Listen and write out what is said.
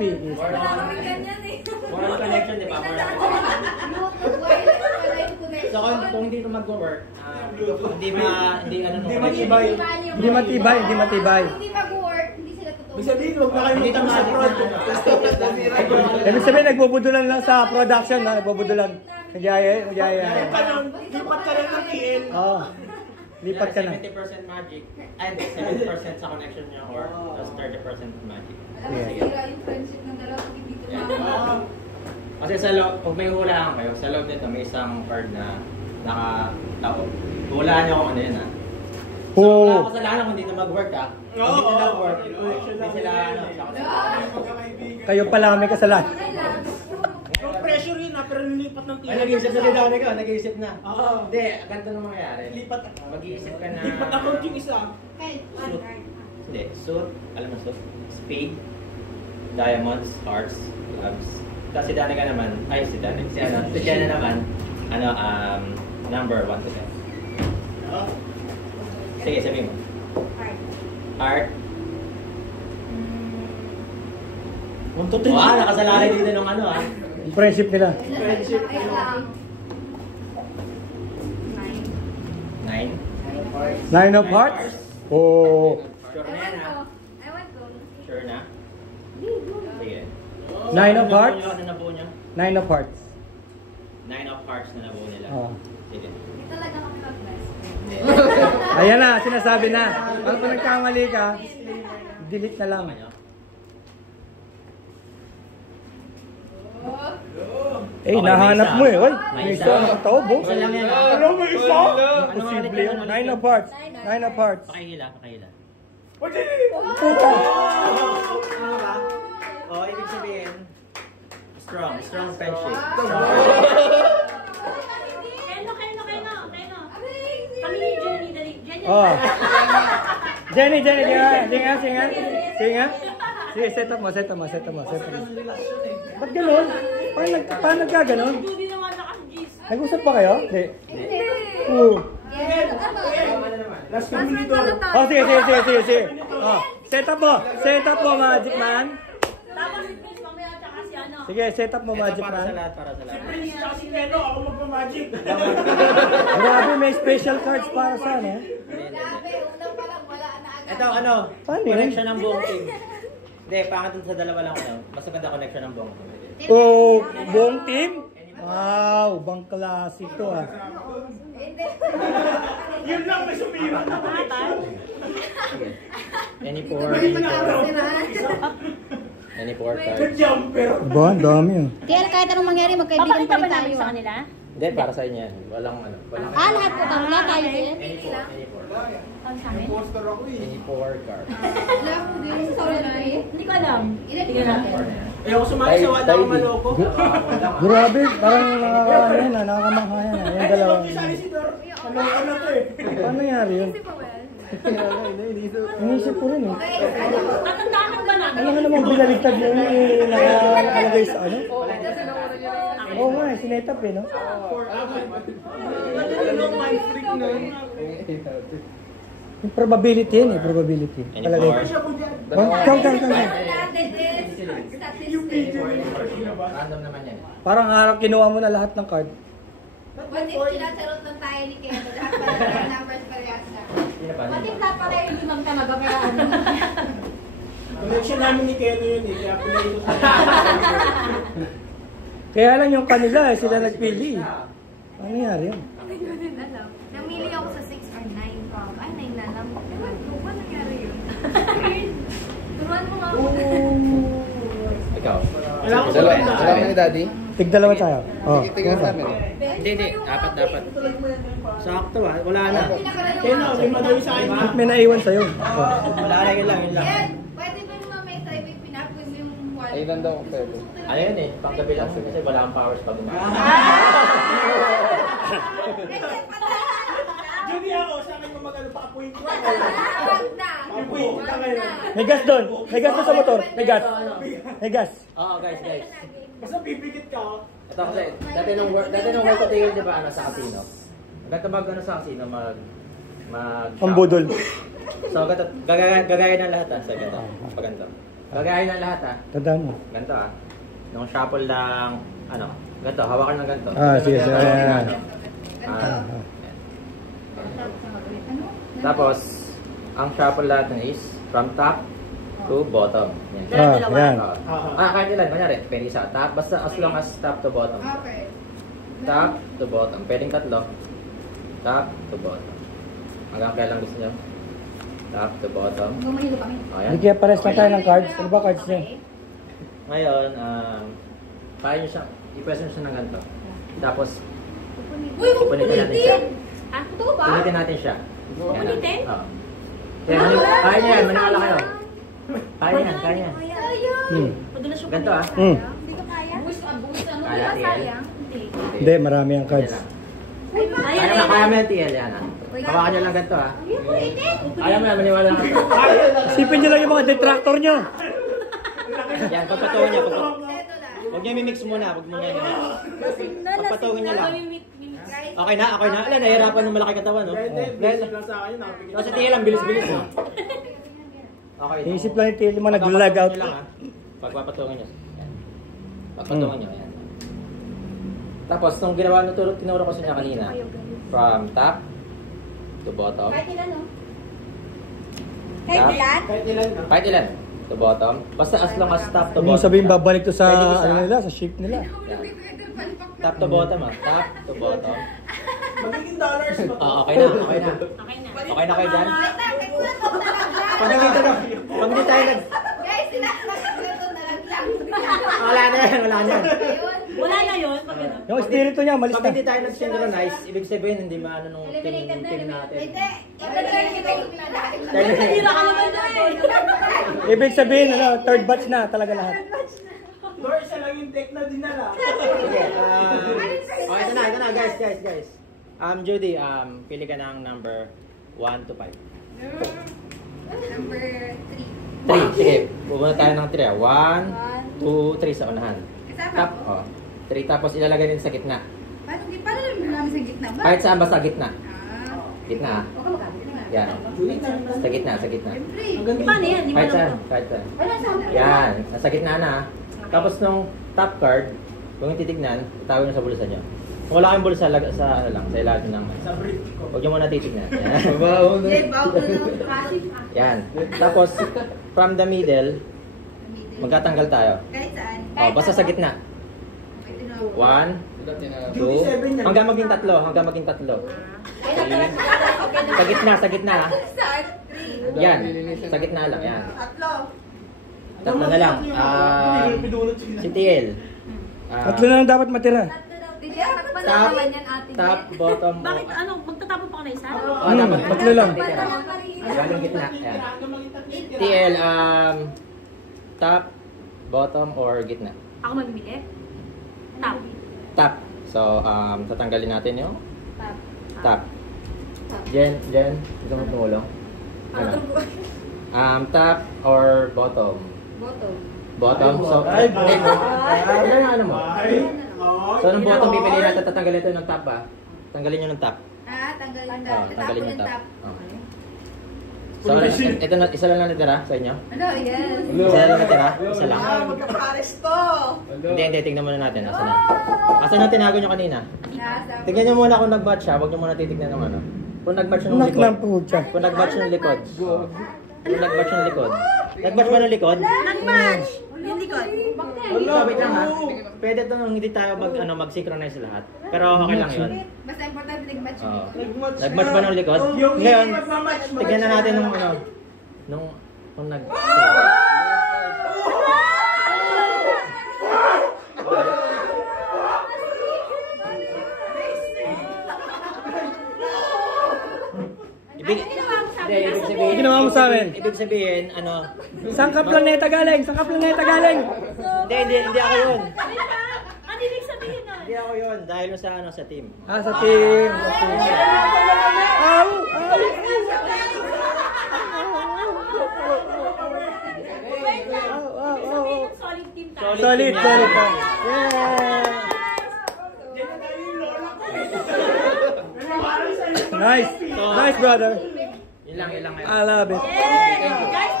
ESP. Wala kami ganyan eh. Moral connection, di ba? So kung hindi ito mag-work, hindi matibay. Hindi matibay. Hindi mag-work, hindi sila totoo. Ibig sabihin, huwag na kayo magtama sa project. Ibig sabihin, nagbubudulan lang sa production, ha? Nagbubudulan. Nagyaya. Lipat ka lang ng TL. Oo. Lipat ka na. 70% magic and 70% sa connection niya or just 30% magic. Alam mo, sira yung friendship ng dalawa pag hindi tumama. Kasi sa loob, kung may hulaan kayo, sa loob nito may isang card na naka-tao. Hulaan niyo kung ano yun, ha? So, wala kasalanan kung hindi na mag-work, ha? Kung hindi na work, hindi sila, Kayo pala may kasalanan. Yung pressure yun ha, pero nilipat ng TL. Ay, nag-iisip na si Dani ka, nag-iisip na. Oo. Hindi, ganito nang mangyayari. Lipat. Mag-iisip ka na. Lipat account yung isa. Suit. Hindi, suit, alam mo suit, spade, diamonds, hearts, clubs. Tapos si Danica naman, si Jenna naman, number 1 to 10. Sige, sabihin mo. Heart. 1 to 10. Wow, nakasalalay dito nung Friendship nila. Friendship. 9. 9 of hearts? Oh. Sure na yan, ha? I want to. Sure na? Sige. 9 of hearts? Ano nabuo niya? 9 of hearts. 9 of hearts na nabuo nila. Oo. Sige. Hindi talaga kami mag-bless. Ayan na, sinasabi na. Pag nagkamali ka, delete na lang. Eh, Okay, nahanap may isa. mo eh. Oy, May may isa. isa nakataob, oh. Isa lang yan, ha? Ano, may isa? Posible yun. 9 of hearts. 9 of hearts. Pakihila. Puta. Oh, ibig sabihin, strong friendship. Kami ni Jenny, Jenny. Oh. Jenny, singa. Sige, set up mo. Ba't ganun? Paano nagkaganon? Nag-usap pa kayo? Hindi. Oo. Last community door. Oh, sige. Oh, set up mo, Magic Man. Sige, set up mo, Magic Para sa Man. lahat. Prince tsaka si Neno, ako magpa-magic. Grabe, may special cards para sa ano. Grabe, unang pa lang, wala na agad. Ito, Paano yun? connection ng buong team. Hindi, pangat sa dalawa lang mas maganda connection ng buong team. Oh, buong team? Wow, bang klase to ah. Yun lang, may sumira. Any four cards. Nag-jumper. Ba, ang dami ah. Kaya kahit anong mangyari, magkaibigan pa rin tayo. Sa kanila? Hindi, para sa inyo yan. Walang Lahat po ba? Lahat tayo din? Any four. Sa amin? Any four cards. Hindi ko alam. Tignan natin. Ayoko sumali sa wala akong maloko. Grabe, parang nakakaano yan ah, nakakamangha yan ah. Yung dalawa. Huwag isali si Dor. Maloko na to eh. Paano nangyari yun? Inisip ko rin eh. Tatandaan ba namin? Ano nga namang binaligtad yun eh, nakalagay sa ano? Oo nga eh, sinetap eh, no? Yung probability yun eh, probability. Any Palagay four. ko. Count. Random naman yan. Parang kinuha mo na lahat ng card. What if sinasarot ng tayo ni Keno? Lahat pala ng numbers parehas na. What if lahat pala yung limang talaga kaya ano? Connection namin ni Keno yun eh. Kaya pinaikot sa Kaya lang yung kanila eh, sila nagpili. Ano nangyari yun? Hindi ko din alam. Namili ako sa 6 or 9. Ay, 9 na lang. Ewan ko, ba nangyari yun? Turuan mo nga ako. Ikaw. Dalawa ni Daddy. Tigdalawa tayo. Oh. Tingnan namin. Hindi. Dapat. Sakto wala na. Keno, lima daw yung sa akin. Ba't may naiwan sa'yo? Oh. Wala na yun lang. Yan! Pwede ba naman may tribig pinapin mo yung wall? Ayun lang daw kung pwede. Ano yun eh, panggabi lang kasi wala kang powers pag umaga. Judy ako, sa akin kung mag-ano pa point ko. Wag na! Yung point ka ngayon. May gas doon. May gas doon sa motor. May gas. Oo guys. Basta pipikit ka. Ito kasi, dati nung work ko tayo, di ba, sa casino? Ganito sa casino, Ang budol. So, gagaya ng lahat sa ganito. Pag ganito. Gagayahin ng lahat ha. Tandaan mo. Ganito ah. Nung shuffle lang, ano, ganito, hawakan ng ganito. Sige. Ayan. Tapos, ang shuffle natin is from top to bottom. Yan. Yan. Kahit ilan, kunyari, pwede isa. Top, basta as long as top to bottom. Okay. Top to bottom. Pwedeng tatlo. Top to bottom. Hanggang kailan gusto nyo? Top to bottom. Gumahilo kami. Ayan. Hindi kaya pares na tayo ng cards. Ano ba cards niya? Ngayon, kaya nyo siya, i-press nyo siya ng ganito. Tapos, Uy, huwag punitin natin siya. Ah, totoo ba? Punitin natin siya. Punitin? Oo. Kaya nyo yan, maniwala kayo. Kaya yan, kaya yan. Madulas yung Ganito ah. Hindi ko kaya. Kaya TL. Sayang. Hindi. Hindi, marami ang cards. Kaya mo yung TL yan ah. Hawakan nyo lang ganito ah. Kaya mo yan, maniwala kayo. Isipin nyo lang yung mga detractor nyo. Yan, pagpatungan nyo. Ito na. Huwag nyo mimix muna, huwag muna nyo mix. Pagpatungan nyo lang. Guys, Okay na. Ala, nahihirapan ng malaki katawan, no? Basic lang sa akin, nakapigil. Kasi TL lang, bilis-bilis, no? Okay. Iisip lang yung mga nag-lag out. Pagpapatungan nyo lang, ha? Pagpapatungan nyo. Yan. Pagpatungan nyo, yan. Tapos, nung ginawa, tinuro ko sa inyo kanina, from top to bottom. kahit ilan, no? Kahit ilan? Kahit ilan? To bottom. Basta as long as top to Huwag mo bottom. sabihin babalik to sa Pwede isa. ano nila, sa shape nila. Yan. Top to bottom, ha? Top to bottom. Magiging dollars ba to? Okay na, okay na. Okay na. Okay na kayo dyan? Wait lang, nagkulat ko na lang dyan. Pag hindi tayo nag... Guys, nagkulat ko na lang dyan. Wala na yan, wala na yan. Ayun. Wala na yun. Pag ano. Yung espiritu niya, malis Pag na. hindi tayo nag-synchronize, ibig sabihin hindi maano nung team natin. Hindi. Eliminated na dahil. Nagkadira ka naman doon eh. Ibig sabihin, ano, third batch na talaga lahat. Lord, isa lang yung deck na dinala. Okay, okay, ito na, guys. Judy, pili ka ng number 1 to 5. Number 3, sige. Bubuna tayo ng 3. 1, 2, 3 sa unahan. 3. Tap, 3 tapos ilalagay din sa gitna. Paano namin sa gitna ba? Kahit saan basta gitna. Ah. Gitna ah. Yan. Sa gitna. Siyempre. Paano yan? Di ba Kahit saan, kahit saan. Yan, nasa gitna na. Tapos nung top card, kung yung titignan, itago nyo sa bulsa nyo. Kung wala kayong bulsa, sa ano lang, sa ilalim lang. Sa brief ko. Huwag nyo muna titignan. Yan. Hindi, bago na naman kasi. Yan. Tapos, from the middle, magkatanggal tayo. Kahit saan. Basta sa gitna. 1, 2, hanggang maging tatlo. Sa gitna ha. Saan? 3. Yan, sa gitna lang, yan. Tatlo. Tatlo na lang. Si TL. Tatlo na lang dapat matira. Hindi, takpan na Top, naman yan ate. top, bottom. Bakit ano? Magtatapon pa ka na isa? Dapat tatlo lang. Galing gitna. Yan. TL, top, bottom, or gitna? Ako mamimili? Top. Top. So, tatanggalin natin yung top. Jen, gusto mo tumulong? Ano? Top or bottom? Bottom. So, ilan ang ano mo? So, ng bottom, pipiliin natin tatanggalin ito ng top ah. Tanggalin nyo ng top. Tanggalin Tanggalin yung top. top. Okay. So, ito na, isa lang na natira sa inyo? Ano, yes. Isa lang natira? Isa lang? Magkapares to. Hindi, tingnan muna natin. Asa na? Asan yung tinago nyo kanina? Nasa. Tingnan nyo muna kung nag-match siya. Huwag nyo muna titignan ng ano. Kung nag-match ng Nak likod. lang po siya. Kung nag-match ng likod. Kung nag-match ng likod. Nag-match ba ng likod? Nag-match! Yung likod. Wait lang ha. Pwede ito nung hindi tayo mag-synchronize lahat. Pero okay lang yun. Basta importante nag-match. Oo. Nag-match ba ng likod? Ngayon, tignan na natin nung ano. Kung nag... Ibig ginawa mo sa amin. Ibig sabihin, ano... Saan ka planeta galing? Hindi ako yun. Ano ibig sabihin nun? Hindi ako yun. Dahil sa ano, sa team. Sa team. Solid team tayo. Solid. Nice, brother. Yun lang. I love it. Guys,